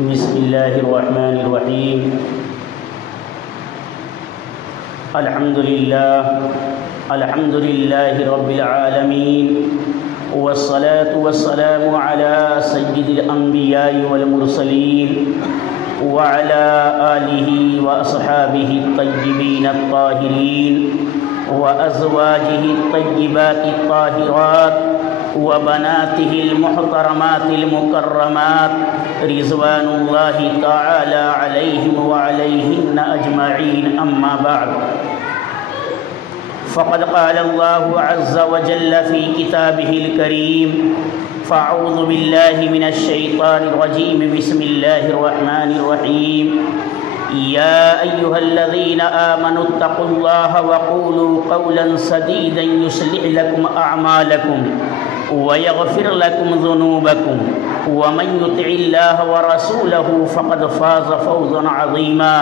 بسم اللہ الرحمن الرحیم الحمد للہ رب العالمین والصلاة والسلام علی سید الانبیاء والمرسلین وعلى آلہ واصحابہ الطیبین الطاہرین وازواجہ الطیبات الطاہرات وبناته المحترمات المكرمات رضوان الله تعالى عليهم وعليهن أجمعين. أما بعد، فقد قال الله عز وجل في كتابه الكريم: فأعوذ بالله من الشيطان الرجيم، بسم الله الرحمن الرحيم. يا أيها الذين آمنوا اتقوا الله وقولوا قولا سديدا يصلح لكم أعمالكم ويغفر لكم ذنوبكم ومن يطع الله ورسوله فقد فاز فوزا عظيما.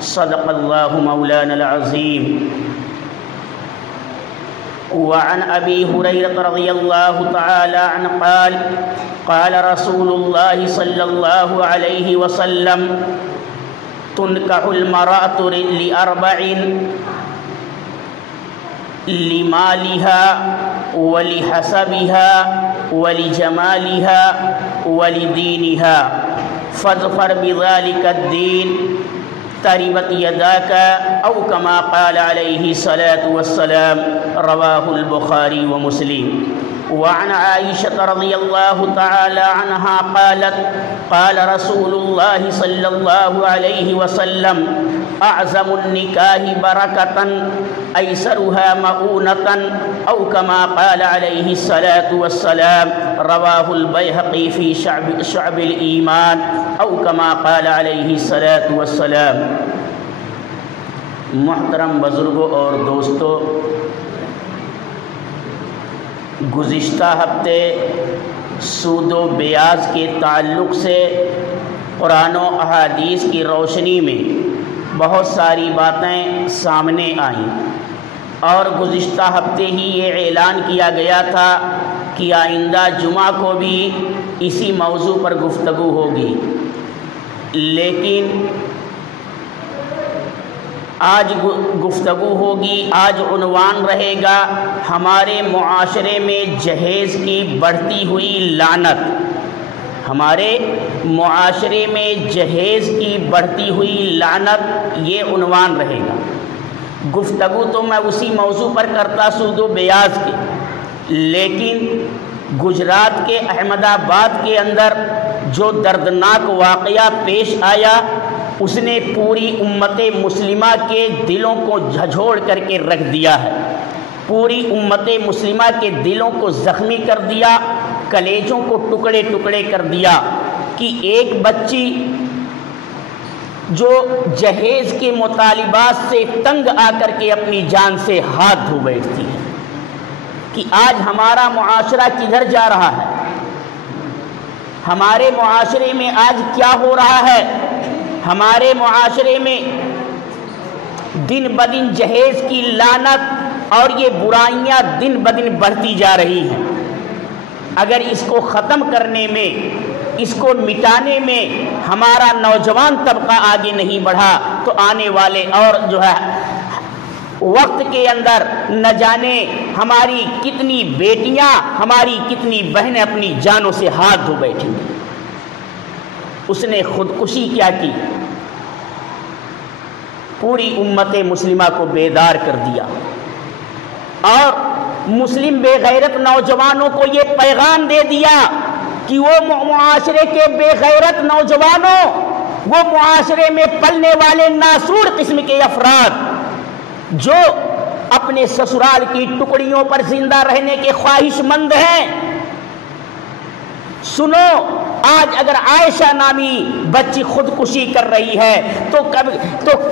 صدق الله مولانا العظيم. وعن أبي هريرة رضي الله تعالى عنه قال: قال رسول الله صلى الله عليه وسلم: تنكح المرأة لأربع: لمالها ولحسبها ولجمالها ولدينها فاظفر بذلك الدين تربت يداك أو كما قال عليه الصلاة والسلام. رواه البخاري ومسلم. وعن عائشة رضي الله تعالى عنها قالت: قال رسول الله صلى الله عليه وسلم: أعظم النكاح بركة أيسرها مؤونة أو كما قال عليه الصلاة والسلام. رواه البيهقي في شعب الإيمان أو كما قال عليه الصلاة والسلام. محترم بزرگوں اور دوستو، گزشتہ ہفتے سود و بیاض کے تعلق سے قرآن و احادیث کی روشنی میں بہت ساری باتیں سامنے آئیں، اور گزشتہ ہفتے ہی یہ اعلان کیا گیا تھا کہ آئندہ جمعہ کو بھی اسی موضوع پر گفتگو ہوگی. لیکن آج گفتگو ہوگی، آج عنوان رہے گا ہمارے معاشرے میں جہیز کی بڑھتی ہوئی لعنت. ہمارے معاشرے میں جہیز کی بڑھتی ہوئی لعنت، یہ عنوان رہے گا. گفتگو تو میں اسی موضوع پر کرتا سود و بیاض کی، لیکن گجرات کے احمد آباد کے اندر جو دردناک واقعہ پیش آیا، اس نے پوری امت مسلمہ کے دلوں کو جھنجھوڑ کر کے رکھ دیا ہے. پوری امت مسلمہ کے دلوں کو زخمی کر دیا، کلیجوں کو ٹکڑے ٹکڑے کر دیا کہ ایک بچی جو جہیز کے مطالبات سے تنگ آ کر کے اپنی جان سے ہاتھ دھو بیٹھتی ہے. کہ آج ہمارا معاشرہ کدھر جا رہا ہے، ہمارے معاشرے میں آج کیا ہو رہا ہے. ہمارے معاشرے میں دن بدن جہیز کی لعنت اور یہ برائیاں دن بدن بڑھتی جا رہی ہیں. اگر اس کو ختم کرنے میں، اس کو مٹانے میں ہمارا نوجوان طبقہ آگے نہیں بڑھا تو آنے والے اور جو ہے وقت کے اندر نہ جانے ہماری کتنی بیٹیاں، ہماری کتنی بہنیں اپنی جانوں سے ہاتھ دھو بیٹھیں گی. اس نے خودکشی کیا کی، پوری امت مسلمہ کو بیدار کر دیا، اور مسلم بے غیرت نوجوانوں کو یہ پیغام دے دیا کہ وہ معاشرے کے بے غیرت نوجوانوں، وہ معاشرے میں پلنے والے ناسور قسم کے افراد جو اپنے سسرال کی ٹکڑیوں پر زندہ رہنے کے خواہش مند ہیں، سنو، آج اگر عائشہ نامی بچی خودکشی کر رہی ہے تو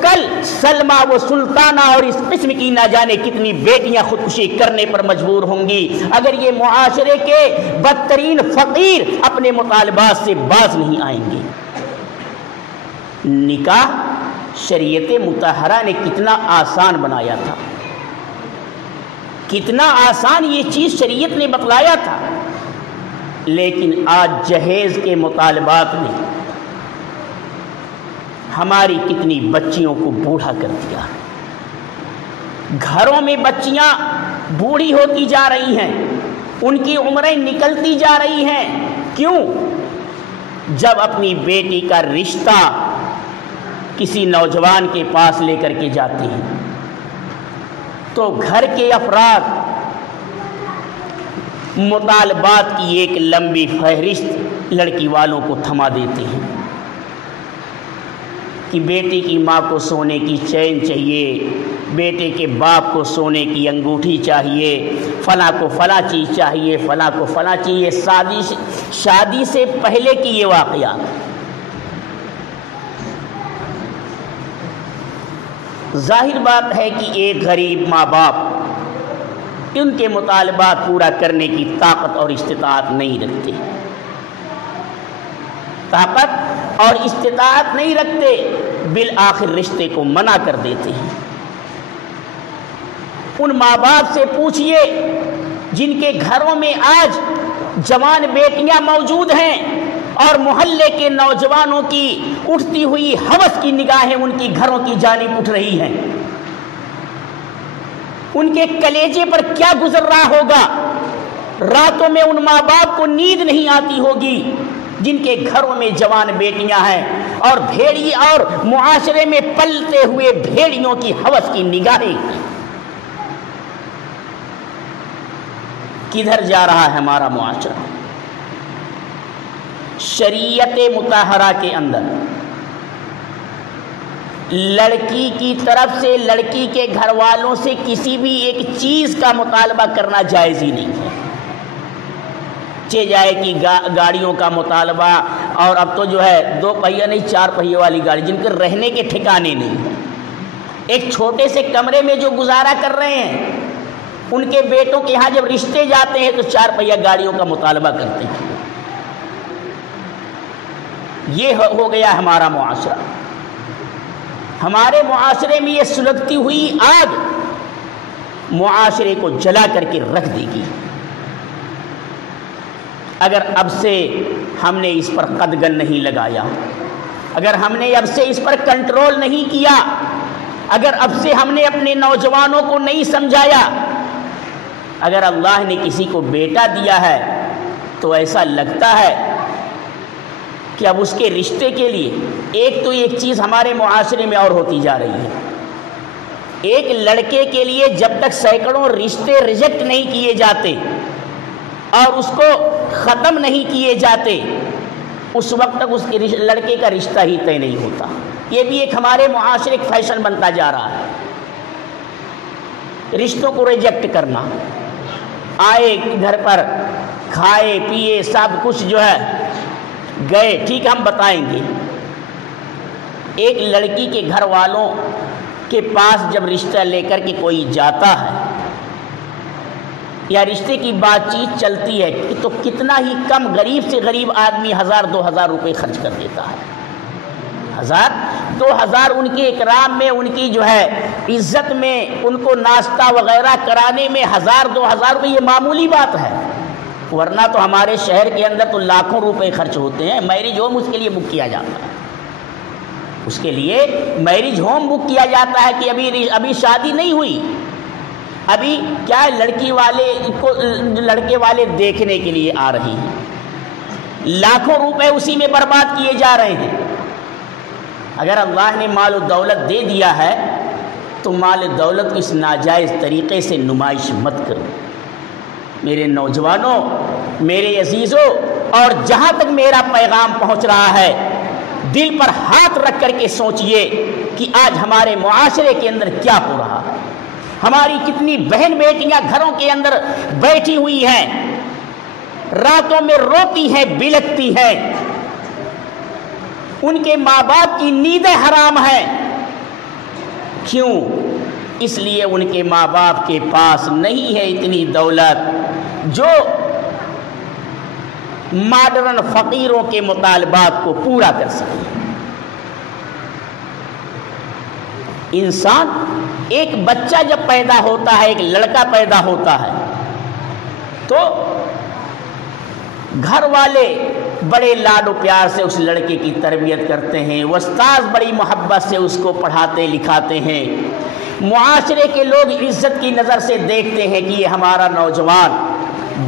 کل سلمہ و سلطانہ اور اس قسم کی نہ جانے کتنی بیٹیاں خودکشی کرنے پر مجبور ہوں گی اگر یہ معاشرے کے بدترین فقیر اپنے مطالبات سے باز نہیں آئیں گے. نکاح شریعت مطہرہ نے کتنا آسان بنایا تھا، کتنا آسان یہ چیز شریعت نے بتلایا تھا، لیکن آج جہیز کے مطالبات میں ہماری کتنی بچیوں کو بوڑھا کر دیا. گھروں میں بچیاں بوڑھی ہوتی جا رہی ہیں, ان کی عمریں نکلتی جا رہی ہیں. کیوں؟ جب اپنی بیٹی کا رشتہ کسی نوجوان کے پاس لے کر کے جاتی ہیں تو گھر کے افراد مطالبات کی ایک لمبی فہرست لڑکی والوں کو تھما دیتے ہیں کہ بیٹی کی ماں کو سونے کی چین چاہیے, بیٹے کے باپ کو سونے کی انگوٹھی چاہیے, فلاں کو فلاں چیز چاہیے, فلاں کو فلاں چاہیے. شادی سے پہلے کی یہ واقعات. ظاہر بات ہے کہ ایک غریب ماں باپ ان کے مطالبات پورا کرنے کی طاقت اور استطاعت نہیں رکھتے, طاقت اور استطاعت نہیں رکھتے, بالآخر رشتے کو منع کر دیتے ہیں. ان ماں باپ سے پوچھئے جن کے گھروں میں آج جوان بیٹیاں موجود ہیں اور محلے کے نوجوانوں کی اٹھتی ہوئی ہوس کی نگاہیں ان کی گھروں کی جانب اٹھ رہی ہیں, ان کے کلیجے پر کیا گزر رہا ہوگا. راتوں میں ان ماں باپ کو نیند نہیں آتی ہوگی جن کے گھروں میں جوان بیٹیاں ہیں اور بھیڑی اور معاشرے میں پلتے ہوئے بھیڑیوں کی ہوس کی نگاہیں. کدھر جا رہا ہے ہمارا معاشرہ؟ شریعت مطہرہ کے اندر لڑکی کی طرف سے لڑکی کے گھر والوں سے کسی بھی ایک چیز کا مطالبہ کرنا جائز ہی نہیں ہے. چہ جائے کہ گاڑیوں کا مطالبہ, اور اب تو جو ہے 2 پہیہ نہیں 4 پہیے والی گاڑی جن کے رہنے کے ٹھکانے نہیں, ایک چھوٹے سے کمرے میں جو گزارا کر رہے ہیں, ان کے بیٹوں کے ہاں جب رشتے جاتے ہیں تو 4 پہیہ گاڑیوں کا مطالبہ کرتے ہیں. یہ ہو گیا ہمارا معاشرہ. ہمارے معاشرے میں یہ سلگتی ہوئی آگ معاشرے کو جلا کر کے رکھ دے گی اگر اب سے ہم نے اس پر قدغن نہیں لگایا, اگر ہم نے اب سے اس پر کنٹرول نہیں کیا, اگر اب سے ہم نے اپنے نوجوانوں کو نہیں سمجھایا. اگر اللہ نے کسی کو بیٹا دیا ہے تو ایسا لگتا ہے کہ اب اس کے رشتے کے لیے ایک تو ایک چیز ہمارے معاشرے میں اور ہوتی جا رہی ہے. ایک لڑکے کے لیے جب تک سینکڑوں رشتے ریجیکٹ نہیں کیے جاتے اور اس کو ختم نہیں کیے جاتے, اس وقت تک اس کے لڑکے کا رشتہ ہی طے نہیں ہوتا. یہ بھی ایک ہمارے معاشرے ایک فیشن بنتا جا رہا ہے, رشتوں کو ریجیکٹ کرنا. آئے گھر پر, کھائے پیے سب کچھ جو ہے, گئے, ٹھیک ہم بتائیں گے. ایک لڑکی کے گھر والوں کے پاس جب رشتہ لے کر کے کوئی جاتا ہے یا رشتے کی بات چیت چلتی ہے تو کتنا ہی کم غریب سے غریب آدمی 1000-2000 روپے خرچ کر دیتا ہے. 1000-2000 ان کے اکرام میں, ان کی جو ہے عزت میں, ان کو ناشتہ وغیرہ کرانے میں 1000-2000 روپے یہ معمولی بات ہے. ورنہ تو ہمارے شہر کے اندر تو لاکھوں روپے خرچ ہوتے ہیں. میرج ہوم اس کے لیے بک کیا جاتا ہے, اس کے لیے میرج ہوم بک کیا جاتا ہے کہ ابھی شادی نہیں ہوئی, ابھی کیا لڑکی والے کو لڑکے والے دیکھنے کے لیے آ رہی ہیں. لاکھوں روپے اسی میں برباد کیے جا رہے ہیں. اگر اللہ نے مال و دولت دے دیا ہے تو مال و دولت کو اس ناجائز طریقے سے نمائش مت کرو. میرے نوجوانوں, میرے عزیزوں, اور جہاں تک میرا پیغام پہنچ رہا ہے دل پر ہاتھ رکھ کر کے سوچئے کہ آج ہمارے معاشرے کے اندر کیا ہو رہا ہے. ہماری کتنی بہن بیٹیاں گھروں کے اندر بیٹھی ہوئی ہیں, راتوں میں روتی ہیں, بلکتی ہیں, ان کے ماں باپ کی نیندیں حرام ہیں. کیوں؟ اس لیے ان کے ماں باپ کے پاس نہیں ہے اتنی دولت جو ماڈرن فقیروں کے مطالبات کو پورا کر سکے. انسان, ایک بچہ جب پیدا ہوتا ہے, ایک لڑکا پیدا ہوتا ہے, تو گھر والے بڑے لاڈ و پیار سے اس لڑکے کی تربیت کرتے ہیں، استاد بڑی محبت سے اس کو پڑھاتے لکھاتے ہیں، معاشرے کے لوگ عزت کی نظر سے دیکھتے ہیں کہ یہ ہمارا نوجوان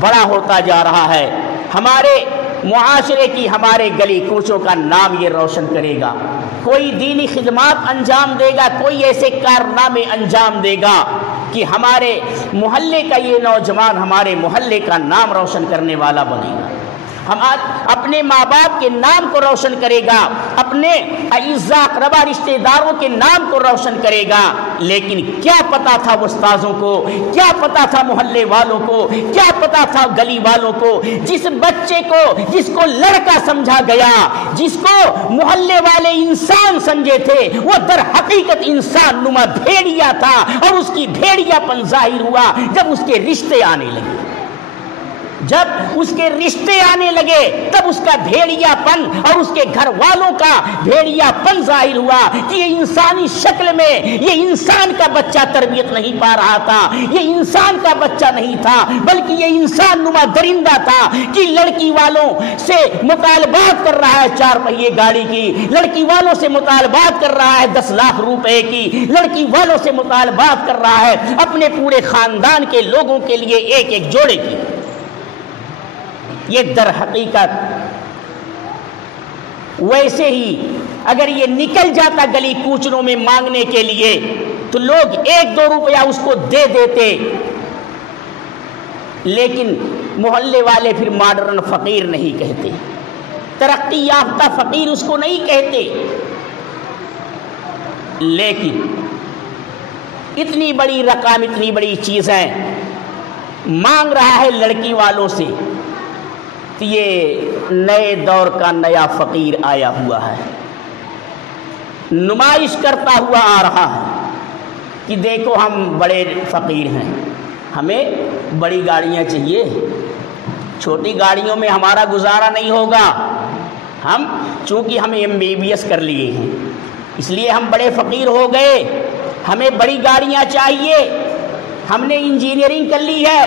بڑا ہوتا جا رہا ہے، ہمارے معاشرے کی، ہمارے گلی کوچوں کا نام یہ روشن کرے گا، کوئی دینی خدمات انجام دے گا، کوئی ایسے کارنامے انجام دے گا کہ ہمارے محلے کا یہ نوجوان ہمارے محلے کا نام روشن کرنے والا بنے گا، ہم اپنے ماں باپ کے نام کو روشن کرے گا، اپنے اعزاء اقربا رشتہ داروں کے نام کو روشن کرے گا۔ لیکن کیا پتا تھا استاذوں کو، کیا پتا تھا محلے والوں کو، کیا پتا تھا گلی والوں کو، جس بچے کو، جس کو لڑکا سمجھا گیا، جس کو محلے والے انسان سمجھے تھے، وہ در حقیقت انسان نما بھیڑیا تھا، اور اس کی بھیڑیا پن ظاہر ہوا جب اس کے رشتے آنے لگے، جب اس کے رشتے آنے لگے تب اس کا بھیڑیا پن اور اس کے گھر والوں کا بھیڑیا پن ظاہر ہوا کہ یہ انسانی شکل میں یہ انسان کا بچہ تربیت نہیں پا رہا تھا، یہ انسان کا بچہ نہیں تھا، بلکہ یہ انسان نما درندہ تھا کہ لڑکی والوں سے مطالبات کر رہا ہے 4 پہیے گاڑی کی، لڑکی والوں سے مطالبات کر رہا ہے 10 لاکھ روپے کی، لڑکی والوں سے مطالبات کر رہا ہے اپنے پورے خاندان کے لوگوں کے لیے ایک ایک جوڑے کی۔ یہ در حقیقت ویسے ہی اگر یہ نکل جاتا گلی کوچنوں میں مانگنے کے لیے تو لوگ 1-2 روپیہ اس کو دے دیتے، لیکن محلے والے پھر ماڈرن فقیر نہیں کہتے، ترقی یافتہ فقیر اس کو نہیں کہتے، لیکن اتنی بڑی رقم، اتنی بڑی چیزیں مانگ رہا ہے لڑکی والوں سے، تو یہ نئے دور کا نیا فقیر آیا ہوا ہے، نمائش کرتا ہوا آ رہا ہے کہ دیکھو ہم بڑے فقیر ہیں، ہمیں بڑی گاڑیاں چاہیے، چھوٹی گاڑیوں میں ہمارا گزارا نہیں ہوگا، ہم چونکہ ہم MBBS کر لیے ہیں اس لیے ہم بڑے فقیر ہو گئے، ہمیں بڑی گاڑیاں چاہیے، ہم نے انجینئرنگ کر لی ہے،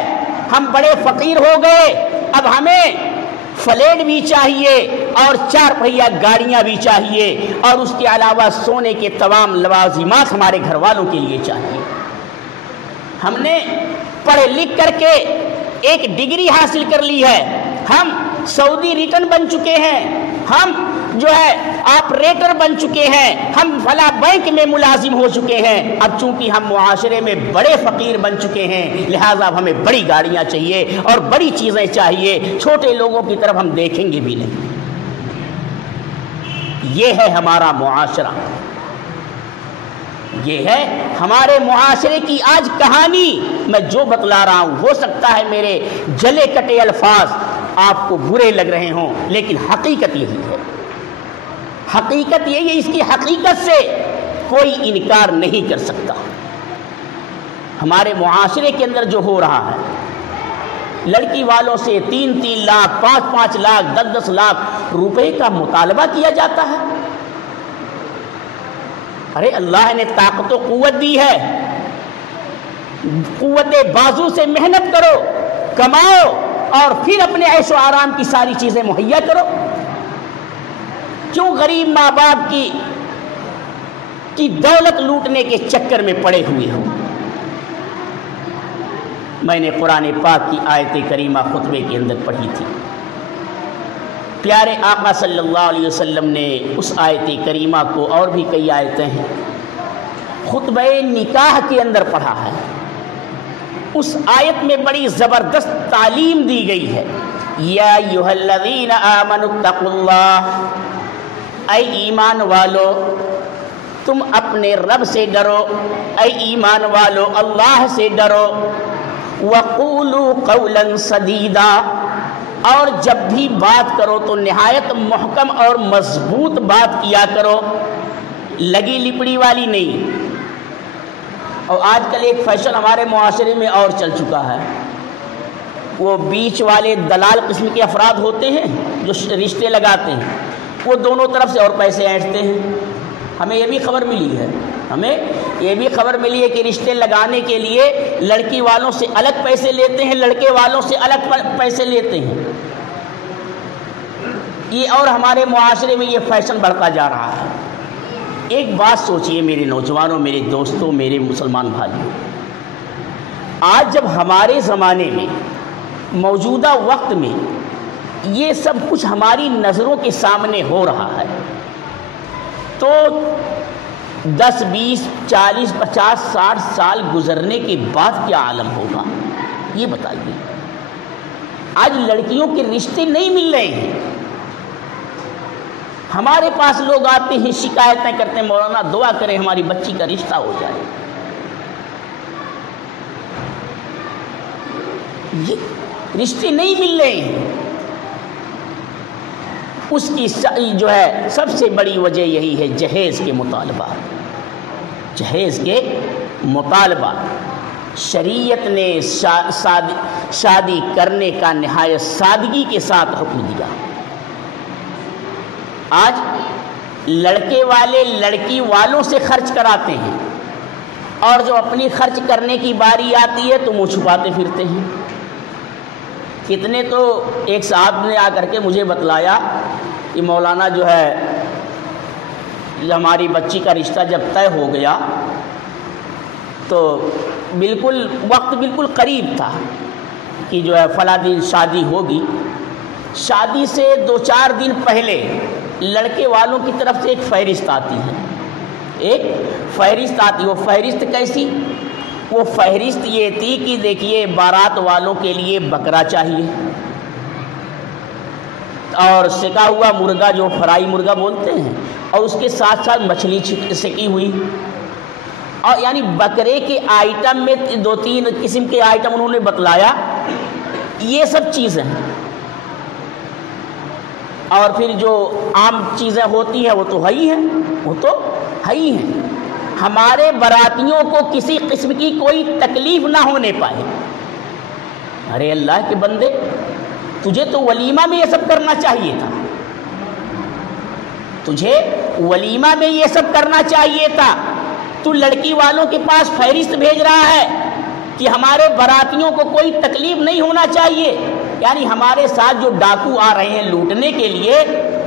ہم بڑے فقیر ہو گئے، اب ہمیں فلیٹ بھی چاہیے اور 4 پہیہ گاڑیاں بھی چاہیے، اور اس کے علاوہ سونے کے تمام لوازمات ہمارے گھر والوں کے لیے چاہیے۔ ہم نے پڑھ لکھ کر کے ایک ڈگری حاصل کر لی ہے، ہم سعودی ریٹرن بن چکے ہیں، ہم جو ہے آپریٹر بن چکے ہیں، ہم فلاں بینک میں ملازم ہو چکے ہیں، اب چونکہ ہم معاشرے میں بڑے فقیر بن چکے ہیں لہٰذا اب ہمیں بڑی گاڑیاں چاہیے اور بڑی چیزیں چاہیے، چھوٹے لوگوں کی طرف ہم دیکھیں گے بھی نہیں۔ یہ ہے ہمارا معاشرہ، یہ ہے ہمارے معاشرے کی آج کہانی۔ میں جو بتلا رہا ہوں ہو سکتا ہے میرے جلے کٹے الفاظ آپ کو برے لگ رہے ہوں، لیکن حقیقت یہی ہے، حقیقت یہی ہے، اس کی حقیقت سے کوئی انکار نہیں کر سکتا۔ ہمارے معاشرے کے اندر جو ہو رہا ہے، لڑکی والوں سے 3-3 لاکھ 5-5 لاکھ 10-10 لاکھ روپے کا مطالبہ کیا جاتا ہے۔ ارے اللہ نے طاقت و قوت دی ہے، قوت بازو سے محنت کرو، کماؤ اور پھر اپنے عیش و آرام کی ساری چیزیں مہیا کرو۔ کیوں غریب ماں باپ کی دولت لوٹنے کے چکر میں پڑے ہوئے ہو؟ میں نے قرآن پاک کی آیت کریمہ خطبے کے اندر پڑھی تھی، پیارے آقا صلی اللہ علیہ وسلم نے اس آیت کریمہ کو، اور بھی کئی آیتیں ہیں، خطبہ نکاح کے اندر پڑھا ہے۔ اس آیت میں بڑی زبردست تعلیم دی گئی ہے، یا ایھا الذین آمنوا اتقوا اللہ، اے ایمان والو تم اپنے رب سے ڈرو، اے ایمان والو اللہ سے ڈرو، وقولوا قولا سدیدا، اور جب بھی بات کرو تو نہایت محکم اور مضبوط بات کیا کرو، لگی لپڑی والی نہیں۔ اور آج کل ایک فیشن ہمارے معاشرے میں اور چل چکا ہے، وہ بیچ والے دلال قسم کے افراد ہوتے ہیں جو رشتے لگاتے ہیں، وہ دونوں طرف سے اور پیسے اینٹتے ہیں۔ ہمیں یہ بھی خبر ملی ہے، ہمیں یہ بھی خبر ملی ہے کہ رشتے لگانے کے لیے لڑکی والوں سے الگ پیسے لیتے ہیں، لڑکے والوں سے الگ پیسے لیتے ہیں۔ یہ اور ہمارے معاشرے میں یہ فیشن بڑھتا جا رہا ہے۔ ایک بات سوچئے میرے نوجوانوں، میرے دوستوں، میرے مسلمان بھائیوں، آج جب ہمارے زمانے میں موجودہ وقت میں یہ سب کچھ ہماری نظروں کے سامنے ہو رہا ہے تو 10 20 40 50 60 سال گزرنے کے بعد کیا عالم ہوگا یہ بتائیے۔ آج لڑکیوں کے رشتے نہیں مل رہے ہیں، ہمارے پاس لوگ آتے ہیں شکایتیں کرتے ہیں، مولانا دعا کریں ہماری بچی کا رشتہ ہو جائے۔ یہ رشتے نہیں مل رہے ہیں، اس کی جو ہے سب سے بڑی وجہ یہی ہے جہیز کے مطالبہ۔ جہیز کے مطالبہ شریعت نے شادی کرنے کا نہایت سادگی کے ساتھ حکم دیا۔ آج لڑکے والے لڑکی والوں سے خرچ کراتے ہیں اور جو اپنی خرچ کرنے کی باری آتی ہے تو منہ چھپاتے پھرتے ہیں۔ کتنے تو ایک صاحب نے آ کر کے مجھے بتلایا کہ مولانا جو ہے ہماری بچی کا رشتہ جب طے ہو گیا تو بالکل وقت بالکل قریب تھا کہ جو ہے فلاں دن شادی ہوگی۔ شادی سے 2-4 دن پہلے لڑکے والوں کی طرف سے ایک فہرست آتی ہے، ایک فہرست آتی ہے۔ وہ فہرست کیسی؟ وہ فہرست یہ تھی کہ دیکھیے بارات والوں کے لیے بکرا چاہیے اور سکا ہوا مرغا جو فرائی مرغا بولتے ہیں، اور اس کے ساتھ ساتھ مچھلی سکی ہوئی، اور یعنی بکرے کے آئٹم میں 2-3 قسم کے آئٹم انہوں نے بتلایا، یہ سب چیزیں ہیں۔ اور پھر جو عام چیزیں ہوتی ہیں وہ تو ہے ہی ہیں، وہ تو ہے ہی ہیں۔ ہمارے براتیوں کو کسی قسم کی کوئی تکلیف نہ ہونے پائے۔ ارے اللہ کے بندے، تجھے تو ولیمہ میں یہ سب کرنا چاہیے تھا، تجھے ولیمہ میں یہ سب کرنا چاہیے تھا۔ تو لڑکی والوں کے پاس فہرست بھیج رہا ہے کہ ہمارے براتیوں کو کوئی تکلیف نہیں ہونا چاہیے، یعنی ہمارے ساتھ جو ڈاکو آ رہے ہیں لوٹنے کے لیے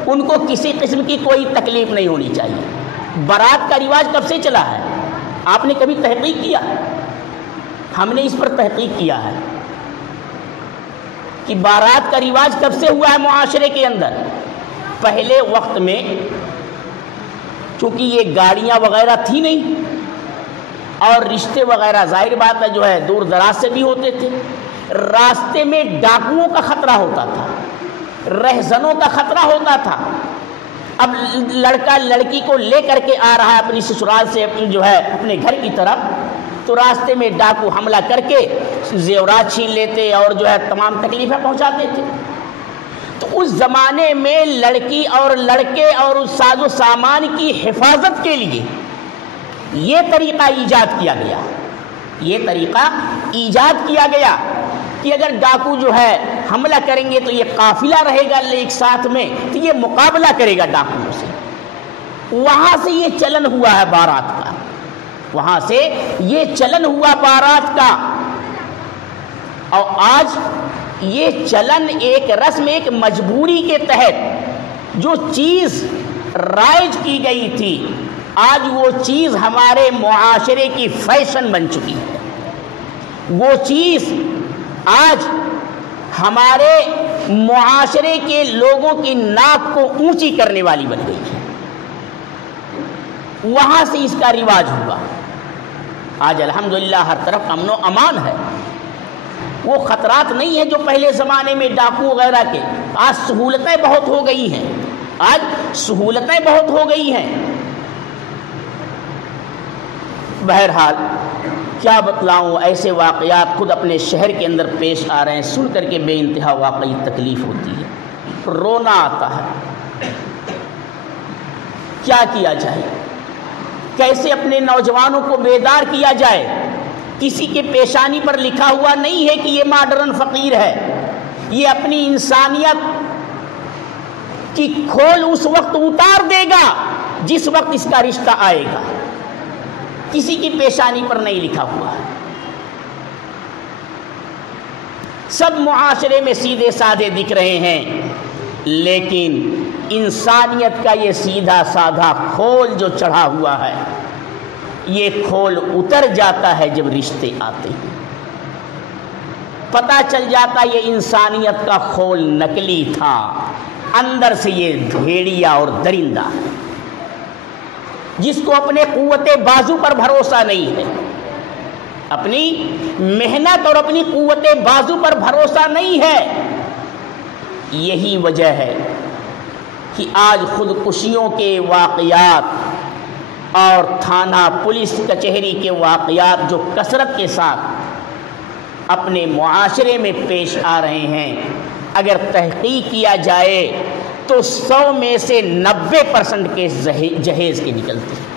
ان کو کسی قسم کی کوئی تکلیف نہیں ہونی چاہیے۔ بارات کا رواج کب سے چلا ہے؟ آپ نے کبھی تحقیق کیا؟ ہم نے اس پر تحقیق کیا ہے کہ بارات کا رواج کب سے ہوا ہے معاشرے کے اندر۔ پہلے وقت میں چونکہ یہ گاڑیاں وغیرہ تھی نہیں اور رشتے وغیرہ ظاہر بات ہے جو ہے دور دراز سے بھی ہوتے تھے، راستے میں ڈاکوؤں کا خطرہ ہوتا تھا، رہزنوں کا خطرہ ہوتا تھا۔ اب لڑکا لڑکی کو لے کر کے آ رہا ہے اپنی سسرال سے جو ہے اپنے گھر کی طرف، تو راستے میں ڈاکو حملہ کر کے زیورات چھین لیتے اور جو ہے تمام تکلیفیں پہنچاتے تھے۔ تو اس زمانے میں لڑکی اور لڑکے اور اس ساز و سامان کی حفاظت کے لیے یہ طریقہ ایجاد کیا گیا، یہ طریقہ ایجاد کیا گیا کہ اگر ڈاکو جو ہے حملہ کریں گے تو یہ قافلہ رہے گا ایک ساتھ میں، تو یہ مقابلہ کرے گا ڈاکوؤں سے۔ وہاں سے یہ چلن ہوا ہے بارات کا، وہاں سے یہ چلن ہوا بارات کا، اور آج یہ چلن ایک رسم، ایک مجبوری کے تحت جو چیز رائج کی گئی تھی، آج وہ چیز ہمارے معاشرے کی فیشن بن چکی ہے۔ وہ چیز آج ہمارے معاشرے کے لوگوں کی ناک کو اونچی کرنے والی بن گئی ہے، وہاں سے اس کا رواج ہوا۔ آج الحمدللہ ہر طرف امن و امان ہے، وہ خطرات نہیں ہیں جو پہلے زمانے میں ڈاکو وغیرہ کے۔ آج سہولتیں بہت ہو گئی ہیں، آج سہولتیں بہت ہو گئی ہیں۔ بہرحال کیا بتلاؤں، ایسے واقعات خود اپنے شہر کے اندر پیش آ رہے ہیں، سن کر کے بے انتہا واقعی تکلیف ہوتی ہے، رونا آتا ہے۔ کیا کیا جائے، کیسے اپنے نوجوانوں کو بیدار کیا جائے؟ کسی کے پیشانی پر لکھا ہوا نہیں ہے کہ یہ ماڈرن فقیر ہے، یہ اپنی انسانیت کی کھول اس وقت اتار دے گا جس وقت اس کا رشتہ آئے گا، کسی کی پیشانی پر نہیں لکھا ہوا ہے۔ سب معاشرے میں سیدھے سادے دکھ رہے ہیں، لیکن انسانیت کا یہ سیدھا سادھا کھول جو چڑھا ہوا ہے، یہ کھول اتر جاتا ہے جب رشتے آتے ہیں۔ پتہ چل جاتا یہ انسانیت کا کھول نکلی تھا، اندر سے یہ بھیڑیا اور درندہ ہے، جس کو اپنے قوت بازو پر بھروسہ نہیں ہے، اپنی محنت اور اپنی قوت بازو پر بھروسہ نہیں ہے۔ یہی وجہ ہے کہ آج خودکشیوں کے واقعات اور تھانہ پولیس کچہری کے واقعات جو کثرت کے ساتھ اپنے معاشرے میں پیش آ رہے ہیں، اگر تحقیق کیا جائے تو 100 میں سے 90% کے جہیز کے نکلتے ہیں۔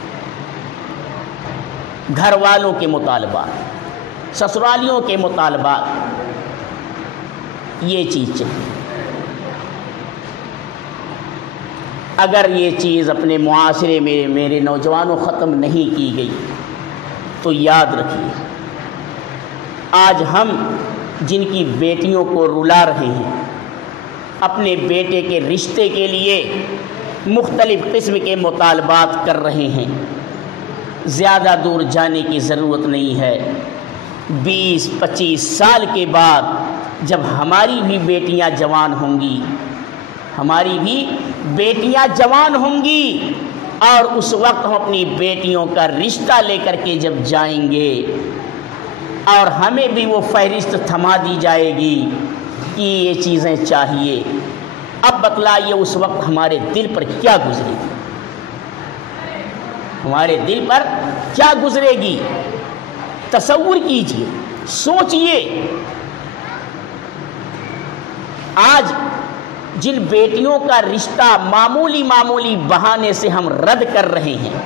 گھر والوں کے مطالبات، سسرالیوں کے مطالبات، یہ چیز چاہیے۔ اگر یہ چیز اپنے معاشرے میں میرے نوجوانوں ختم نہیں کی گئی تو یاد رکھیے، آج ہم جن کی بیٹیوں کو رلا رہے ہیں، اپنے بیٹے کے رشتے کے لیے مختلف قسم کے مطالبات کر رہے ہیں، زیادہ دور جانے کی ضرورت نہیں ہے۔ 20-25 سال کے بعد جب ہماری بھی بیٹیاں جوان ہوں گی، ہماری بھی بیٹیاں جوان ہوں گی، اور اس وقت ہم اپنی بیٹیوں کا رشتہ لے کر کے جب جائیں گے اور ہمیں بھی وہ فہرست تھما دی جائے گی کہ یہ چیزیں چاہیے، اب بتلائیے اس وقت ہمارے دل پر کیا گزرے گی؟ ہمارے دل پر کیا گزرے گی؟ تصور کیجئے، سوچئے۔ آج جن بیٹیوں کا رشتہ معمولی بہانے سے ہم رد کر رہے ہیں،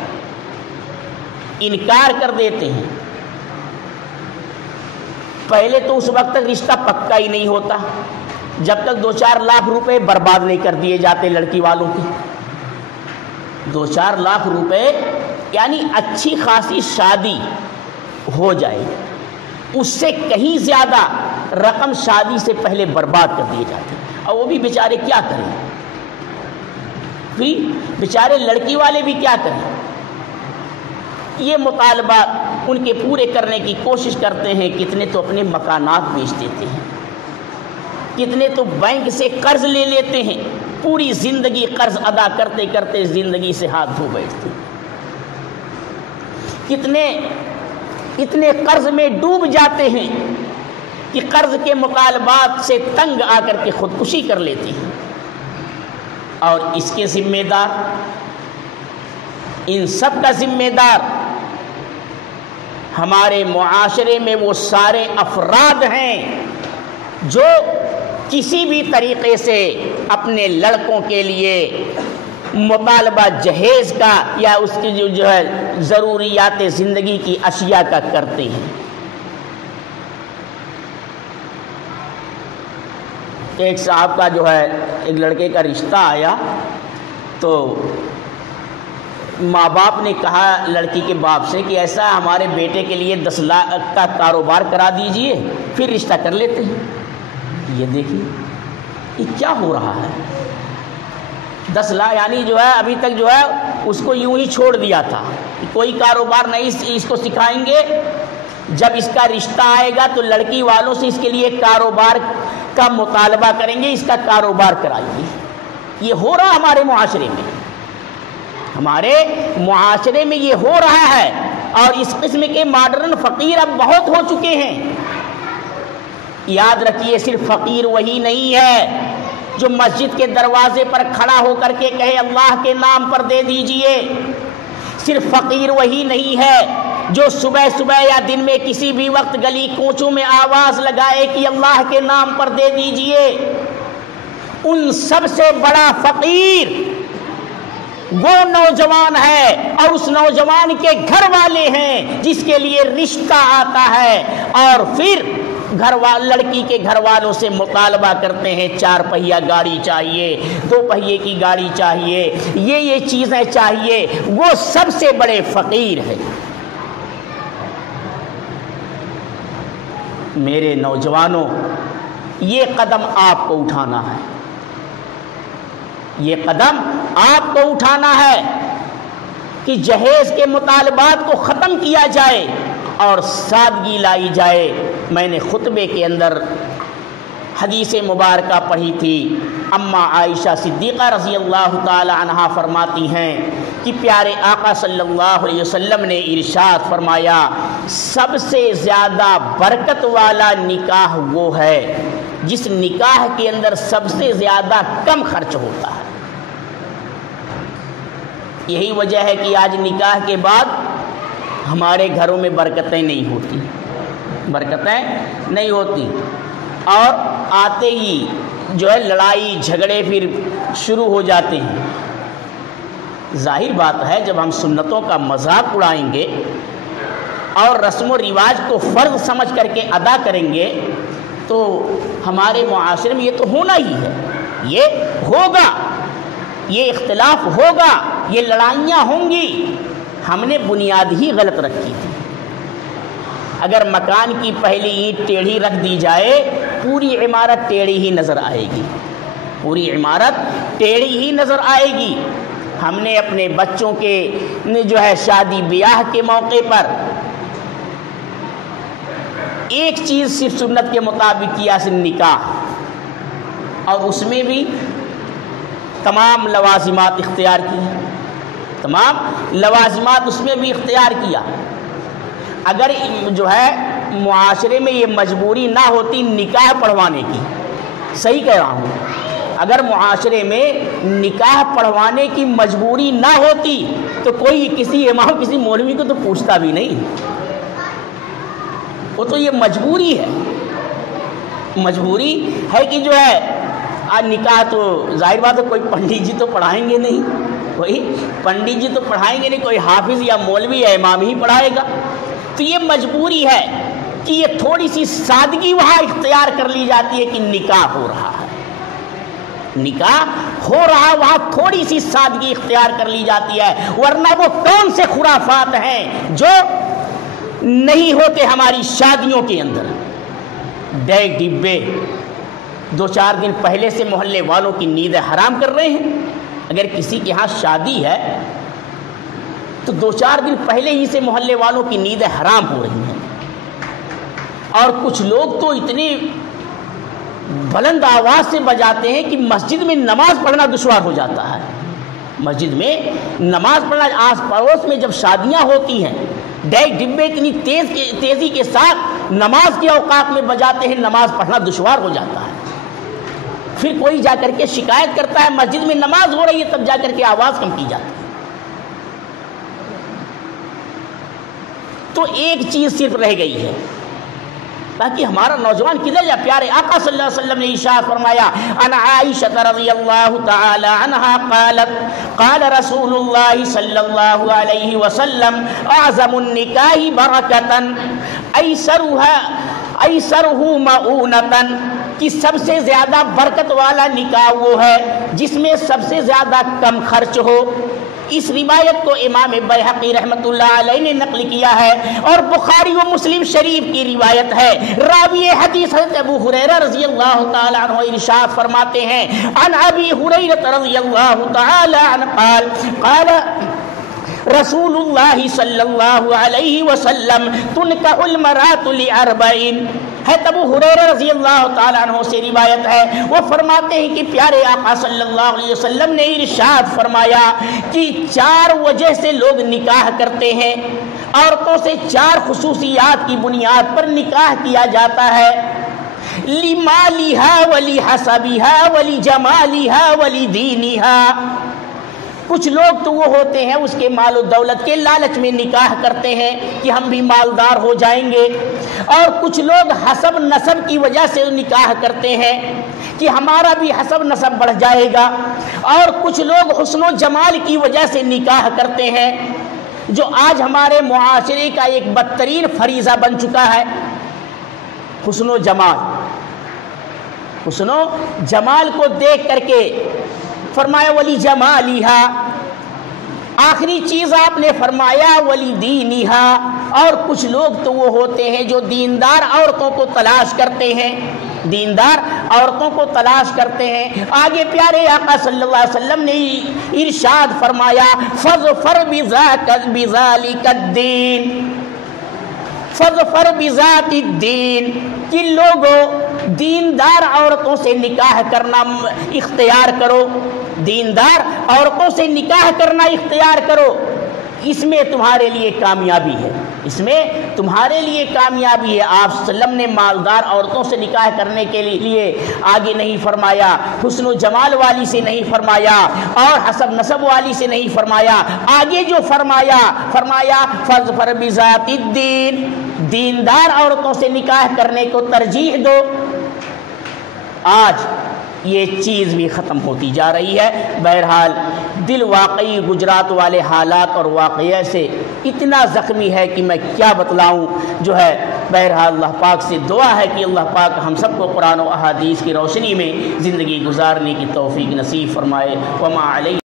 انکار کر دیتے ہیں، پہلے تو اس وقت تک رشتہ پکا ہی نہیں ہوتا جب تک 2-4 لاکھ روپے برباد نہیں کر دیے جاتے لڑکی والوں کے۔ 2-4 لاکھ روپے یعنی اچھی خاصی شادی ہو جائے، اس سے کہیں زیادہ رقم شادی سے پہلے برباد کر دیے جاتے، اور وہ بھی بیچارے کیا کریں؟ بیچارے لڑکی والے بھی کیا کریں؟ یہ مطالبات ان کے پورے کرنے کی کوشش کرتے ہیں۔ کتنے تو اپنے مکانات بیچ دیتے ہیں، کتنے تو بینک سے قرض لے لیتے ہیں، پوری زندگی قرض ادا کرتے کرتے زندگی سے ہاتھ دھو بیٹھتے ہیں، کتنے اتنے قرض میں ڈوب جاتے ہیں کہ قرض کے مطالبات سے تنگ آ کر کے خودکشی کر لیتے ہیں۔ اور اس کے ذمہ دار، ان سب کا ذمہ دار ہمارے معاشرے میں وہ سارے افراد ہیں جو کسی بھی طریقے سے اپنے لڑکوں کے لیے مطالبہ جہیز کا یا اس کی جو ہے ضروریات زندگی کی اشیاء کا کرتے ہیں۔ ایک صاحب کا جو ہے ایک لڑکے کا رشتہ آیا تو ماں باپ نے کہا لڑکی کے باپ سے کہ ایسا ہمارے بیٹے کے لیے 10 لاکھ کا کاروبار کرا دیجئے، پھر رشتہ کر لیتے ہیں۔ یہ دیکھیے یہ کیا ہو رہا ہے، 10 لاکھ یعنی جو ہے ابھی تک جو ہے اس کو یوں ہی چھوڑ دیا تھا، کوئی کاروبار نہیں اس کو سکھائیں گے، جب اس کا رشتہ آئے گا تو لڑکی والوں سے اس کے لیے کاروبار کا مطالبہ کریں گے، اس کا کاروبار کرائیے۔ یہ ہو رہا ہمارے معاشرے میں، ہمارے معاشرے میں یہ ہو رہا ہے، اور اس قسم کے ماڈرن فقیر اب بہت ہو چکے ہیں۔ یاد رکھیے صرف فقیر وہی نہیں ہے جو مسجد کے دروازے پر کھڑا ہو کر کے کہے اللہ کے نام پر دے دیجئے، صرف فقیر وہی نہیں ہے جو صبح صبح یا دن میں کسی بھی وقت گلی کوچوں میں آواز لگائے کہ اللہ کے نام پر دے دیجئے۔ ان سب سے بڑا فقیر وہ نوجوان ہے اور اس نوجوان کے گھر والے ہیں جس کے لیے رشتہ آتا ہے، اور پھر لڑکی کے گھر والوں سے مطالبہ کرتے ہیں 4 پہیہ گاڑی چاہیے، 2 پہیے کی گاڑی چاہیے، یہ چیزیں چاہیے۔ وہ سب سے بڑے فقیر ہیں۔ میرے نوجوانوں، یہ قدم آپ کو اٹھانا ہے، یہ قدم آپ کو اٹھانا ہے کہ جہیز کے مطالبات کو ختم کیا جائے اور سادگی لائی جائے۔ میں نے خطبے کے اندر حدیث مبارکہ پڑھی تھی، اماں عائشہ صدیقہ رضی اللہ تعالی عنہا فرماتی ہیں کہ پیارے آقا صلی اللہ علیہ وسلم نے ارشاد فرمایا، سب سے زیادہ برکت والا نکاح وہ ہے جس نکاح کے اندر سب سے زیادہ کم خرچ ہوتا ہے۔ یہی وجہ ہے کہ آج نکاح کے بعد ہمارے گھروں میں برکتیں نہیں ہوتی، برکتیں نہیں ہوتی، اور آتے ہی جو ہے لڑائی جھگڑے پھر شروع ہو جاتے ہیں۔ ظاہر بات ہے جب ہم سنتوں کا مذاق اڑائیں گے اور رسم و رواج کو فرض سمجھ کر کے ادا کریں گے تو ہمارے معاشرے میں یہ تو ہونا ہی ہے، یہ ہوگا، یہ اختلاف ہوگا، یہ لڑائیاں ہوں گی۔ ہم نے بنیاد ہی غلط رکھی تھی۔ اگر مکان کی پہلی اینٹ ٹیڑھی رکھ دی جائے پوری عمارت ٹیڑھی ہی نظر آئے گی، پوری عمارت ٹیڑھی ہی نظر آئے گی۔ ہم نے اپنے بچوں کے جو ہے شادی بیاہ کے موقع پر ایک چیز صرف سنت کے مطابق کیا، نکاح، اور اس میں بھی تمام لوازمات اختیار کی ہیں، تمام لوازمات اس میں بھی اختیار کیا۔ اگر جو ہے معاشرے میں یہ مجبوری نہ ہوتی نکاح پڑھوانے کی، صحیح کہہ رہا ہوں، اگر معاشرے میں نکاح پڑھوانے کی مجبوری نہ ہوتی تو کوئی کسی امام کسی مولوی کو تو پوچھتا بھی نہیں، وہ تو یہ مجبوری ہے، مجبوری ہے کہ جو ہے آج نکاح تو ظاہر بات ہے کوئی پنڈت جی تو پڑھائیں گے نہیں، کوئی پنڈت جی تو پڑھائیں گے نہیں، کوئی حافظ یا مولوی یا امام ہی پڑھائے گا۔ تو یہ مجبوری ہے کہ یہ تھوڑی سی سادگی وہاں اختیار کر لی جاتی ہے کہ نکاح ہو رہا ہے، نکاح ہو رہا، وہاں تھوڑی سی سادگی اختیار کر لی جاتی ہے، ورنہ وہ کون سے خرافات ہیں جو نہیں ہوتے ہماری شادیوں کے اندر۔ ڈیگ ڈبے 2-4 دن پہلے سے محلے والوں کی نیندیں حرام کر رہے ہیں۔ اگر کسی کے ہاں شادی ہے تو 2-4 دن پہلے ہی سے محلے والوں کی نیندیں حرام ہو رہی ہیں، اور کچھ لوگ تو اتنے بلند آواز سے بجاتے ہیں کہ مسجد میں نماز پڑھنا دشوار ہو جاتا ہے۔ مسجد میں نماز پڑھنا، آس پڑوس میں جب شادیاں ہوتی ہیں ڈیگ ڈبے اتنی تیزی کے ساتھ نماز کے اوقات میں بجاتے ہیں، نماز پڑھنا دشوار ہو جاتا ہے۔ پھر کوئی جا کر کے شکایت کرتا ہے مسجد میں نماز ہو رہی ہے، تب جا کر کے آواز کم کی جاتی ہے۔ تو ایک چیز صرف رہ گئی ہے تاکہ ہمارا نوجوان کدھر جائے۔ پیارے آقا صلی اللہ علیہ وسلم نے ارشاد فرمایا، ان عائشہ رضی اللہ تعالی عنہا قالت قال رسول اللہ صلی اللہ علیہ وسلم اعظم النکاح برکتا ایسرہ مؤونتا، کہ سب سے زیادہ برکت والا نکاح وہ ہے جس میں سب سے زیادہ کم خرچ ہو۔ اس روایت کو امام بیہقی رحمۃ اللہ علیہ نے نقل کیا ہے اور بخاری و مسلم شریف کی روایت ہے۔ راوی حدیث حضرت ابو ہریرہ رضی اللہ تعالی عنہ ارشاد فرماتے ہیں، عن ابی ہریرہ رضی اللہ تعالی عنہ قال قال رسول اللہ صلی اللہ علیہ وسلم تنکح المرأۃ لاربعین۔ ہے ابو ہریرہ رضی اللہ تعالیٰ عنہ سے روایت ہے، وہ فرماتے ہیں کہ پیارے آقا صلی اللہ علیہ وسلم نے ارشاد فرمایا کہ 4 وجہ سے لوگ نکاح کرتے ہیں، عورتوں سے 4 خصوصیات کی بنیاد پر نکاح کیا جاتا ہے، لمالہا ولحسبہا ولجمالہا ولدینہا۔ کچھ لوگ تو وہ ہوتے ہیں اس کے مال و دولت کے لالچ میں نکاح کرتے ہیں کہ ہم بھی مالدار ہو جائیں گے، اور کچھ لوگ حسب نسب کی وجہ سے نکاح کرتے ہیں کہ ہمارا بھی حسب نسب بڑھ جائے گا، اور کچھ لوگ حسن و جمال کی وجہ سے نکاح کرتے ہیں، جو آج ہمارے معاشرے کا ایک بدترین فریضہ بن چکا ہے، حسن و جمال۔ حسن و جمال کو دیکھ کر کے فرمایا ولی جمالہا، آخری چیز آپ نے فرمایا ولی دینہا، اور کچھ لوگ تو وہ ہوتے ہیں جو دیندار عورتوں کو تلاش کرتے ہیں، دیندار عورتوں کو تلاش کرتے ہیں۔ آگے پیارے آقا صلی اللہ علیہ وسلم نے ارشاد فرمایا فَاظْفَرْ بِذَلِكَ الدِّينِ، فَاظْفَرْ بِذَاتِ الدِّينِ، کہ لوگوں دیندار عورتوں سے نکاح کرنا اختیار کرو، دیندار عورتوں سے نکاح کرنا اختیار کرو، اس میں تمہارے لیے کامیابی ہے، اس میں تمہارے لیے کامیابی ہے۔ آپ صلی اللہ علیہ وسلم نے مالدار عورتوں سے نکاح کرنے کے لیے آگے نہیں فرمایا، حسن و جمال والی سے نہیں فرمایا اور حسب نسب والی سے نہیں فرمایا، آگے جو فرمایا فَاظْفَرْ بِذَاتِ الدِّينِ، دیندار عورتوں سے نکاح کرنے کو ترجیح دو۔ آج یہ چیز بھی ختم ہوتی جا رہی ہے۔ بہرحال دل واقعی گجرات والے حالات اور واقعے سے اتنا زخمی ہے کہ میں کیا بتلاؤں جو ہے۔ بہرحال اللہ پاک سے دعا ہے کہ اللہ پاک ہم سب کو قرآن و احادیث کی روشنی میں زندگی گزارنے کی توفیق نصیب فرمائے۔ وما علیہ